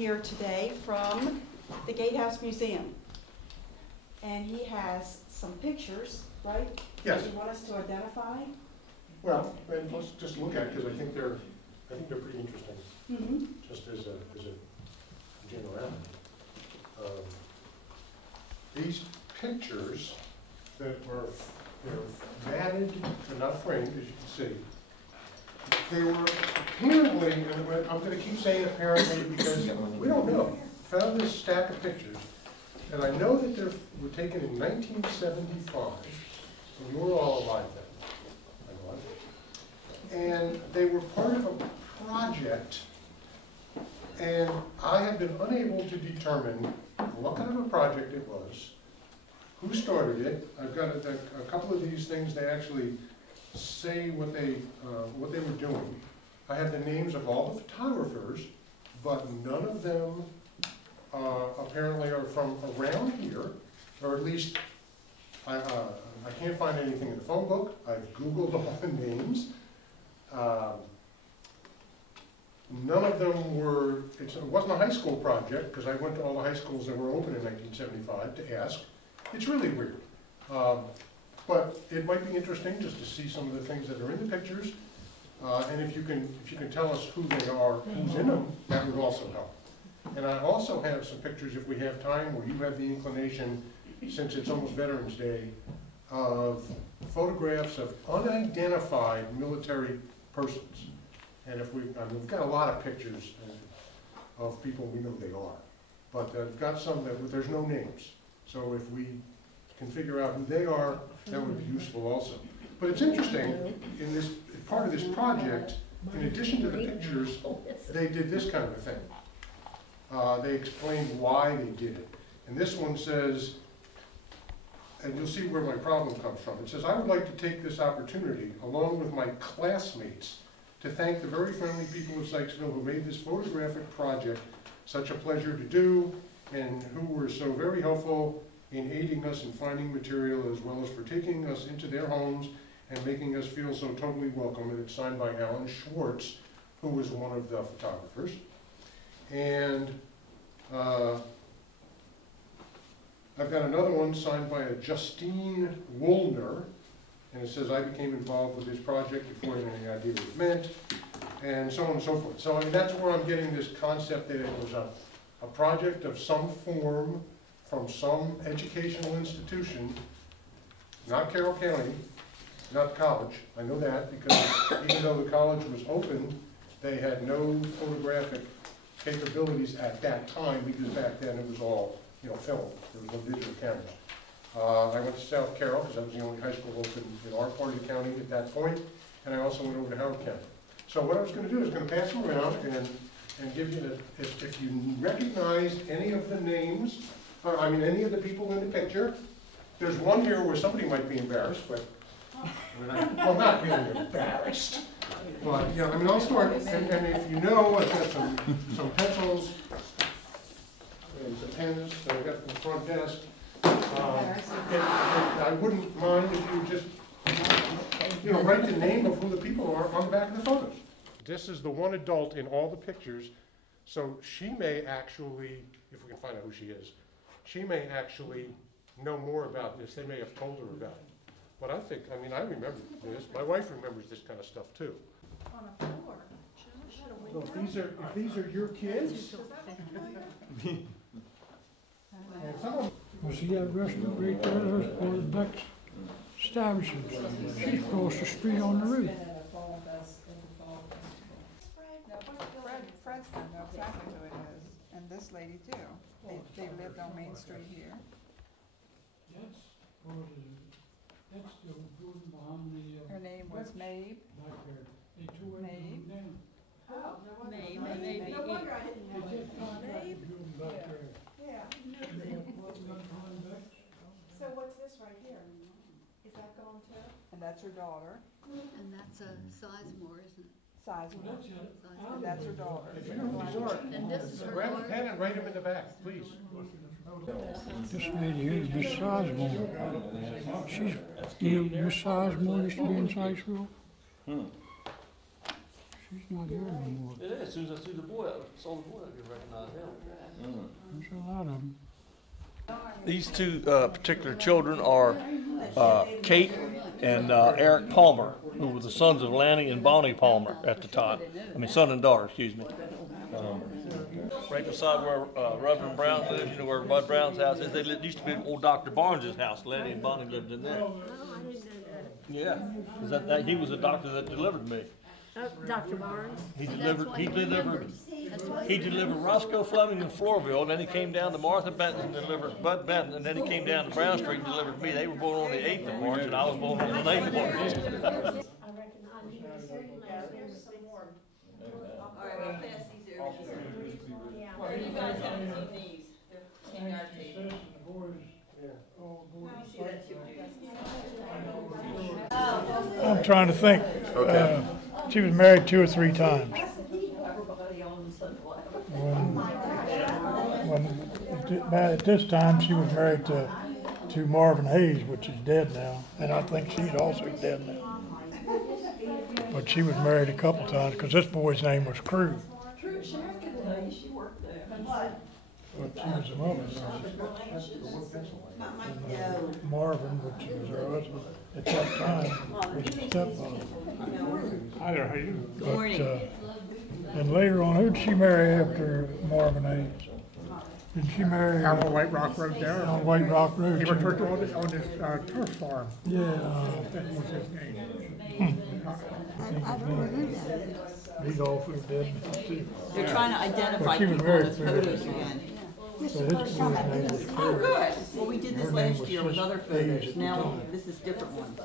here today from the Gatehouse Museum. And he has some pictures, right? Yes. Do you want us to identify? Well, and let's just look at it because I think they're pretty interesting. Mm-hmm. Just as a generality. These pictures that were matted and not framed, as you can see, they were apparently, and I'm going to keep saying apparently because we don't know. Found this stack of pictures, and I know that they were taken in 1975, and you were all alive then. And they were part of a project, and I have been unable to determine what kind of a project it was, who started it. I've got a couple of these things, they actually say what they were doing. I have the names of all the photographers, but none of them apparently are from around here, or at least I can't find anything in the phone book. I've Googled all the names. None of them were, it wasn't a high school project, because I went to all the high schools that were open in 1975 to ask. It's really weird. But it might be interesting just to see some of the things that are in the pictures. And if you can tell us who they are, who's in them, that would also help. And I also have some pictures, if we have time, where you have the inclination, since it's almost Veterans Day, of photographs of unidentified military persons. And if we've got a lot of pictures of people we know they are. But I've got some that there's no names. So if we can figure out who they are, that would be useful also. But it's interesting, in this part of this project, in addition to the pictures, they did this kind of a thing. They explained why they did it. And this one says, and you'll see where my problem comes from. It says, I would like to take this opportunity, along with my classmates, to thank the very friendly people of Sykesville who made this photographic project such a pleasure to do, and who were so very helpful in aiding us in finding material, as well as for taking us into their homes and making us feel so totally welcome. And it's signed by Alan Schwartz, who was one of the photographers. And I've got another one signed by a Justine Woolner, and it says, I became involved with this project before I had any idea what it meant, and so on and so forth. So I mean, that's where I'm getting this concept that it was a project of some form from some educational institution, not Carroll County, not the college. I know that because even though the college was open, they had no photographic capabilities at that time, because back then it was all, film. There was no digital cameras. I went to South Carroll because that was the only high school open in our part of the county at that point, and I also went over to Howard County. So what I was going to do is going to pass them around and give you, if you recognize any of the names, or I mean any of the people in the picture. There's one here where somebody might be embarrassed, but well, not really embarrassed. But I mean, I'll start, and if you know, I've got some pencils and some pens that I got from the front desk. I wouldn't mind if you just, write the name of who the people are on the back of the photos. This is the one adult in all the pictures, so she may actually, if we can find out who she is, she may actually know more about this. They may have told her about it. But I remember this. My wife remembers this kind of stuff too. On a floor. So if these are your kids, and some of them. Well, see that restaurant right there, that's part of Beck's establishment. She's across the street on the roof. Fred's gonna know exactly who it is, and this lady too. They lived on Main Street here. That's the building behind the. Her name was Mabe. Back there. They tore everything down. Oh, maybe. No wonder I didn't know it. Maybe. Building back there. Yeah. So what's this right here? Is that going to? And that's her daughter. And that's a Sizemore, isn't it? Sizemore. And that's her daughter. If you know who these are, And this is her grab a daughter? pen and write them in the back, please. This lady here is Miss Sizemore. She's, Miss Sizemore used to be in Sykesville. She's not here anymore. It is, as soon as I see the boy, saw the boy, I could recognize him. There's a lot of them. These two particular children are Kate and Eric Palmer, who were the sons of Lanny and Bonnie Palmer at the time. I mean, son and daughter, excuse me. Right beside where Reverend Brown lives, you know where Bud Brown's house is. They used to be old Dr. Barnes's house. Lanny and Bonnie lived in there. Oh, I didn't know Yeah, 'cause that he was a doctor that delivered me. that. Dr. Barnes? He That's delivered. why He delivered. remembers. That's why He delivered Roscoe Fleming in Floorville, then he came down to Martha Benton and delivered Bud Benton, and then he came down to Brown Street and delivered me. They were born on the 8th of March, and I was born on the 9th of March. I reckon I need to see there's some more. All right, I'll pass these over to you. Yeah. Or you guys haven't seen these, they're in our table. Let me see that too, I'm trying to think. She was married 2 or 3 times. At this time, she was married to Marvin Hayes, which is dead now, and I think she's also dead now. But she was married a couple times, because this boy's name was Crew. True, Sharon can tell you, she worked there. But she was a mother. Marvin, which was her husband at that time, was a stepfather. Hi there, how you doing? Good morning. And later on, who did she marry after Marvin Hayes? Did she marry Out on White Rock Road there. on White Rock Road? He worked on this turf farm. Yeah, That was his name. I don't remember that. he's also dead too. They're trying to identify Well, she was people in the married photos three again. So his boy's name was Oh, Crew. good. Well, we did this Her name last was year with just other Hayes photos. at the Now, time. this is different ones.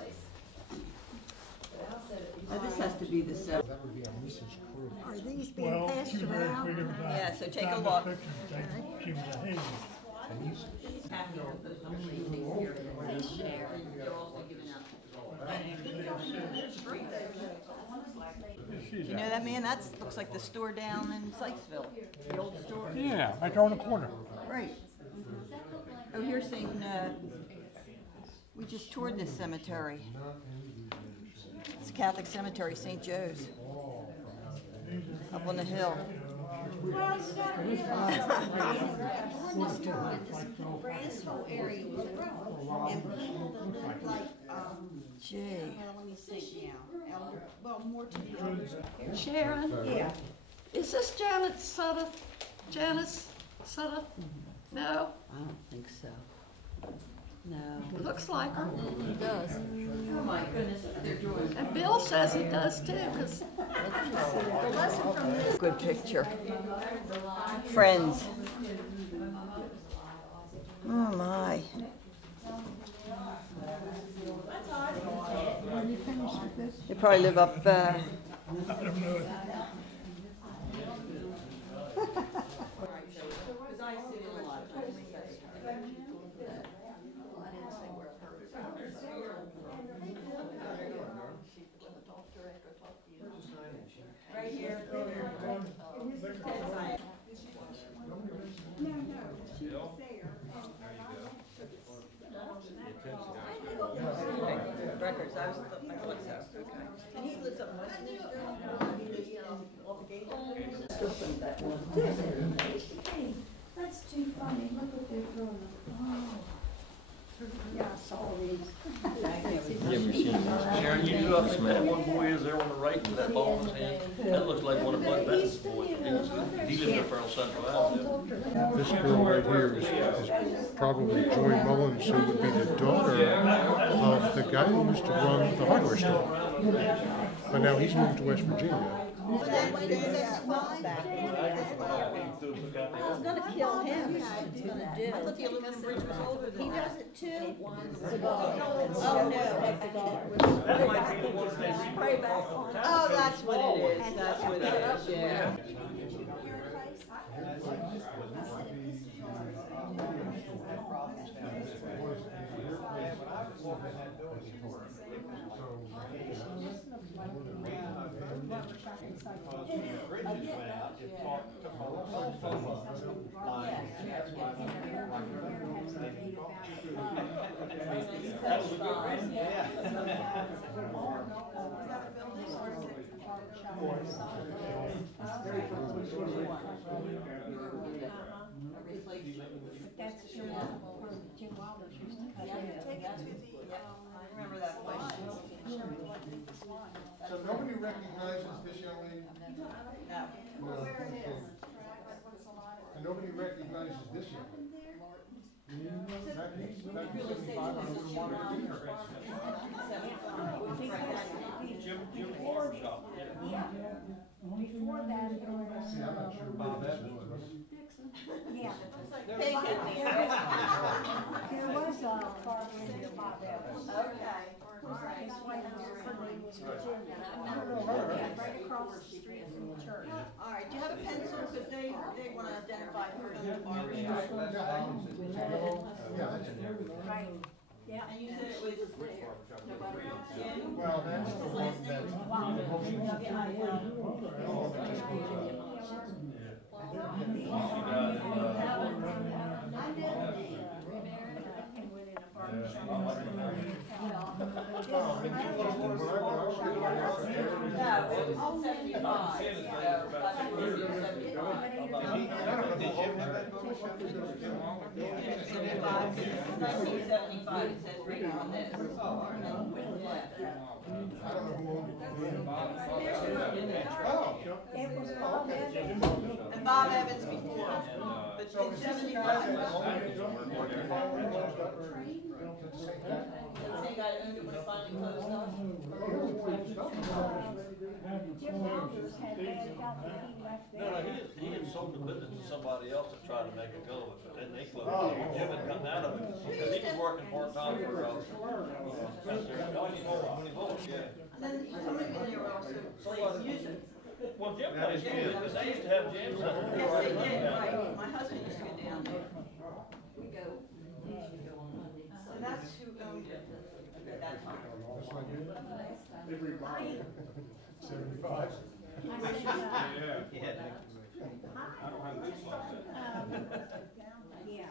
Now, this has to be the seven. That would be on Mrs. Crew. Are these being Well, passed she was married 3 around? different times. Yeah, so take a Time look. this picture was taken, she was a Hayes. Happy of those young ladies here. They're also giving out. You know that man? That looks like the store down in Sykesville, the old store. Yeah, right there on the corner. Right. Oh, here's St. We just toured this cemetery. It's a Catholic cemetery, St. Joe's. Up on the hill. This whole area was grown, and people that lived like, Gee. let me think now, elder, well, more to the elders. Sharon, Yeah. is this Janet Sutter? Janice Sutter? No? I don't think so. No. Looks like her. It does. Oh my goodness, they're doing. And Bill says he does too, because the lesson from this. Good picture. Friends. Oh my. They probably live up, I don't know. Right here. Records, I thought so, okay. And he lives up in Westminster, he lives off the Gatehouse. Still think that one. That's too funny, look what they're throwing up. Yeah, I saw these. Sharon, you knew that one boy is there on the right with that ball in his hand? That looks like one of Bud Benton's boys. He lived up there on Central Avenue. This girl right here is probably Joy Mullins, who would be the daughter of the guy who used to run the hardware store. But now he's moved to West Virginia. I was gonna kill him, I was gonna do. I thought the aluminum bridge was older than He that. does it too? Oh, no. That might be the one that Oh, that's what it is, that's what it is, yeah. barbershop on the side. But that's Jim Wilder's used to cut it. Take it to the, I remember that place. So nobody recognizes this young lady? No. And nobody recognizes this young lady? Before that, there was, See, I'm not sure Bob Evans was. yeah, Fake it. there was a barber named Bob Evans. Okay. His wife was, her name was Virginia. I don't know her, right across the street from the church. All right, do you have a pencil? Because they want to identify who owned the barber shop. Yeah, that's it. Right, yeah. And you said it was Jim? Well, that's the one that. No, it was 75. It says right on this. I don't know who owned it. Oh. It was Bob Evans. And Bob Evans before. But So in it's 75. Jim Same guy owned it when it finally closed up. Jim Wilder's had bad health and he left No, there. he had sold the business to somebody else to try to make a go of it, but then they closed Oh. it. Jim had gotten out of it, because he was working part-time for, yeah. And then somebody in there also plays music. Well, Jim plays music, because they used to have jams out there. Yes, they did, right. My husband used to go down there. We go. So that's who owned it at that time. That's 75. Yeah.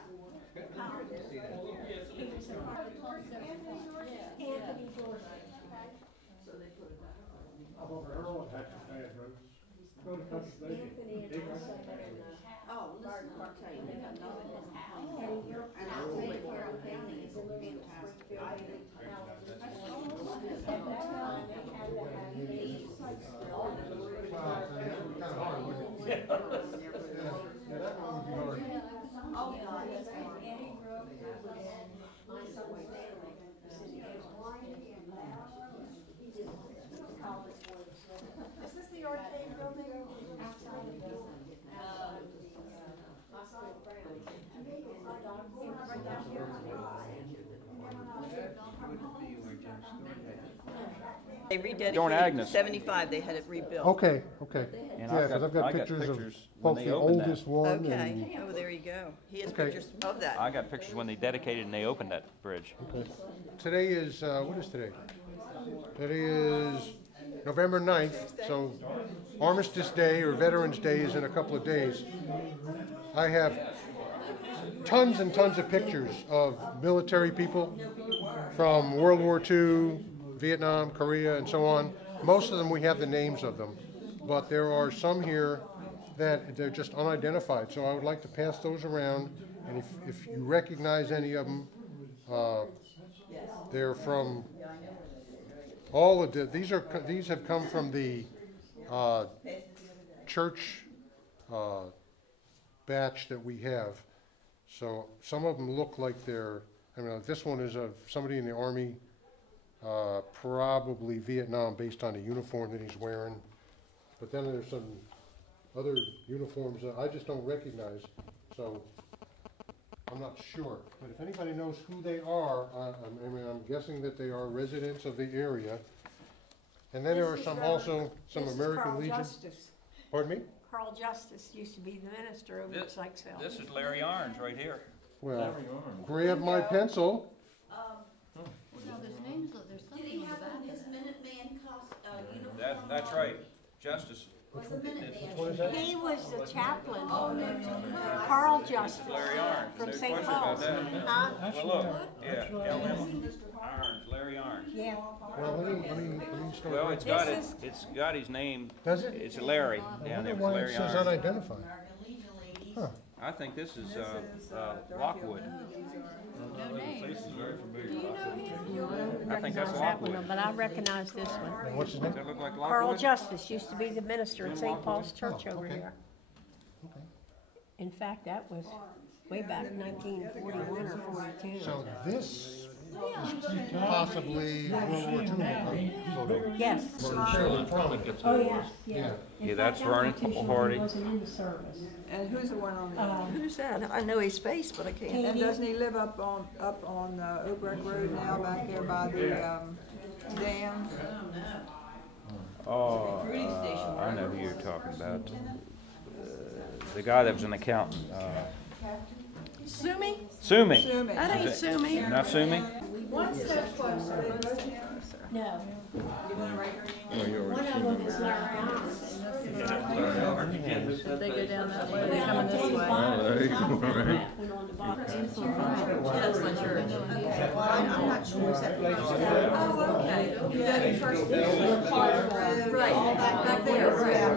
Anthony George. I've overheard that bad roads. Go to country, Anthony and also Oh, listen, I'll tell you, they got nothing in the house. Eddie York. And I'll tell you where I'm county is fantastic. I think At that time, they had to have a Sykesville. Kind of hard, wouldn't it? Yeah, that one would be hard. Oh, God, that's And hard. Eddie Brooks and my son Stanley. There's one in Loud. He just college works. Is this the arcade building? Outside the building. Outside the hospital grounds. Right down here. They rededicated Darn in Agnes. 75, they had it rebuilt. Okay, okay. And Yeah, because I've got pictures of both when they the opened that. oldest one and. Okay, oh, there you go. He has Okay. pictures of that. I got pictures when they dedicated and they opened that bridge. Okay. Today is, what is today? Today is November 9th, so Armistice Day or Veterans Day is in a couple of days. I have tons and tons of pictures of military people from World War II, Vietnam, Korea, and so on. Most of them, we have the names of them, but there are some here that they're just unidentified, so I would like to pass those around, and if you recognize any of them, they're from all of the, these have come from the church batch that we have. So some of them look like they're, I mean, this one is of somebody in the Army, probably Vietnam, based on the uniform that he's wearing. But then there's some other uniforms that I just don't recognize, so I'm not sure. But if anybody knows who they are, I mean, I'm guessing that they are residents of the area. And then there are some, also some American Legion. Justice. Pardon me? Carl Justice used to be the minister over at Sykesville. This is Larry Orange right here. Well, grab my pencil. No, there's names, there's something on the back of that. Minuteman uniform? That's right, Justice. Was a Minuteman. What is that? He was the chaplain. Carl Justice. Larry Orange. From No St. question about Paul's. that. Huh? Well, look, yeah, L.M. Orange, Larry Orange. Yeah. Well, let me store? Well, it's got his name. Does it? It's Larry down there. Why it Larry says Irons. unidentified? Huh. I think this is Lockwood. I think that's Lockwood. But I recognize this one. And what's his name? Does that look like Carl Lockwood? Justice used to be the minister at St. Paul's Church over okay. here. In fact, that was way back in 1941 or 42. So this is possibly World War II photo. Yes. Oh, yes, yeah. Yeah, that's Vernon Party. Wasn't in the service. And who's the one on the, Who's that? I know his face, but I can't. and doesn't he live up on Oak Road now, back there by the, dam? Oh, I know who you're talking about. The guy that was an accountant. Sue me? Sue me. Sue me. That ain't Sue me. Not Sue me? One step closer. No. One of them is Larry Irons. If they go down that way, they're coming this way. I'm not sure what's that. Oh, okay. Right, back there, right.